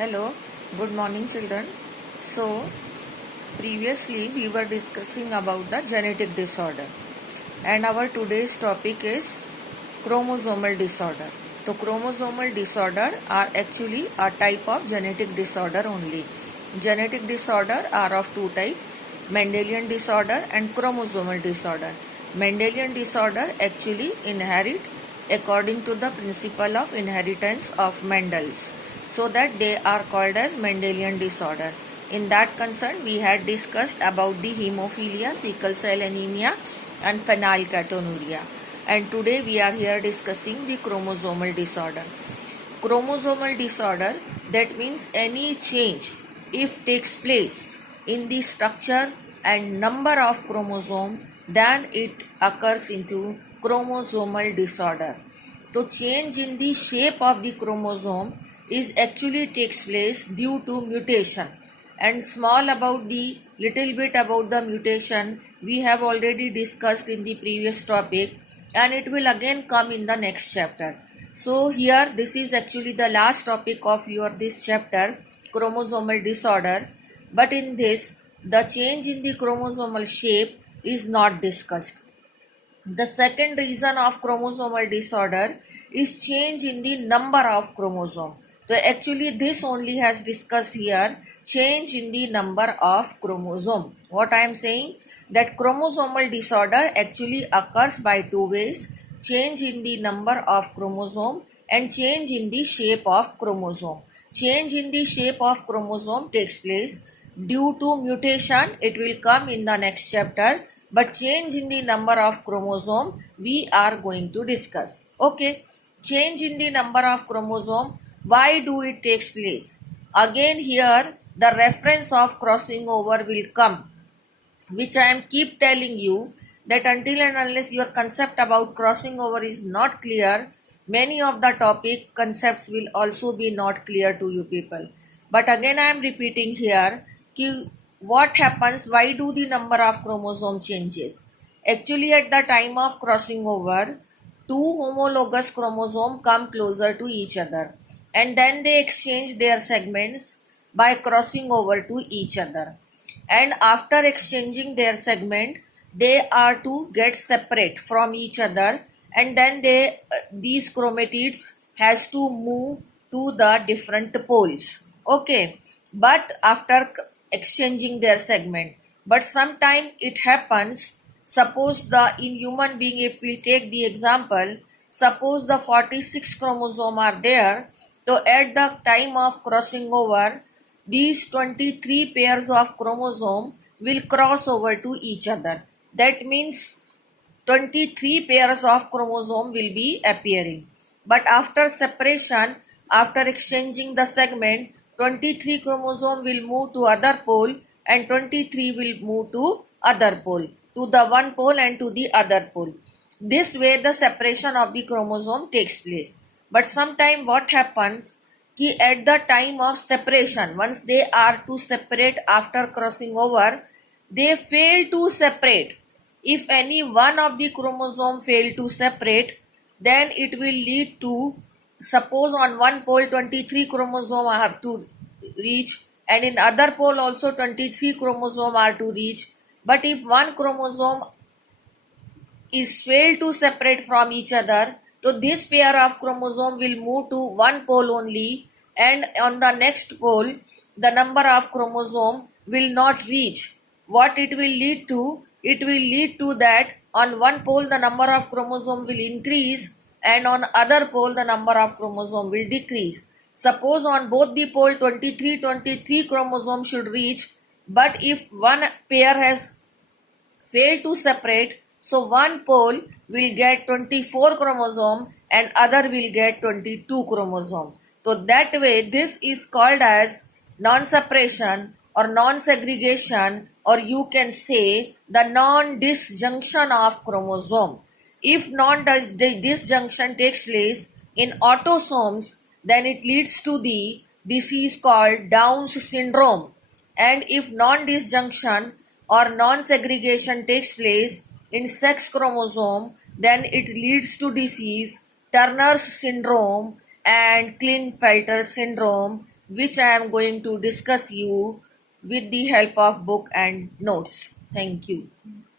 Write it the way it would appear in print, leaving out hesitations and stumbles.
Hello, good morning children. So, previously we were discussing about the genetic disorder and our today's topic is chromosomal disorder. So, chromosomal disorder are actually a type of genetic disorder only. Genetic disorder are of two types, Mendelian disorder and chromosomal disorder. Mendelian disorder actually inherit according to the principle of inheritance of Mendel's, so that they are called as Mendelian disorder. In that concern, we had discussed about the hemophilia, sickle cell anemia and phenylketonuria. And today we are here discussing the chromosomal disorder. Chromosomal disorder, that means any change if takes place in the structure and number of chromosome, then it occurs into chromosomal disorder. So change in the shape of the chromosome is actually takes place due to mutation, and small about the little bit about the mutation we have already discussed in the previous topic, and it will again come in the next chapter. So here this is actually the last topic of your this chapter, chromosomal disorder, but in this the change in the chromosomal shape is not discussed. The second reason of chromosomal disorder is change in the number of chromosome. So actually this only has discussed here, change in the number of chromosome. What I am saying, that chromosomal disorder actually occurs by two ways, change in the number of chromosome and change in the shape of chromosome. Change in the shape of chromosome takes place due to mutation, it will come in the next chapter, but change in the number of chromosome we are going to discuss. Okay, change in the number of chromosome, why do it takes place? Again here the reference of crossing over will come, which I am keep telling you that until and unless your concept about crossing over is not clear, many of the topic concepts will also be not clear to you people. But again I am repeating here, what happens, why do the number of chromosome changes? Actually at the time of crossing over, two homologous chromosome come closer to each other and then they exchange their segments by crossing over to each other, and after exchanging their segment they are to get separate from each other, and then these chromatids has to move to the different poles. Okay, but after exchanging their segment, but sometime it happens, suppose the in human being, if we take the example, suppose the 46 chromosome are there, so at the time of crossing over these 23 pairs of chromosome will cross over to each other. That means 23 pairs of chromosome will be appearing. But after separation, after exchanging the segment, 23 chromosome will move to other pole and 23 will move to other pole, to the one pole and to the other pole. This way the separation of the chromosome takes place. But sometime what happens, कि at the time of separation, once they are to separate after crossing over, they fail to separate. If any one of the chromosome fail to separate, then it will lead to, suppose on one pole 23 chromosome are to reach and in other pole also 23 chromosome are to reach. But if one chromosome is failed to separate from each other, so this pair of chromosome will move to one pole only, and on the next pole the number of chromosome will not reach. What it will lead to? It will lead to that on one pole the number of chromosome will increase and on other pole the number of chromosome will decrease. Suppose on both the pole 23 chromosome should reach, but if one pair has fail to separate, so one pole will get 24 chromosome and other will get 22 chromosome. So that way this is called as non-separation or non-segregation, or you can say the non-disjunction of chromosome. If non-disjunction takes place in autosomes, then it leads to the disease called Down's syndrome. And if non-disjunction or non-segregation takes place in sex chromosome, then it leads to disease Turner's syndrome and Klinefelter syndrome, which I am going to discuss you with the help of book and notes. Thank you.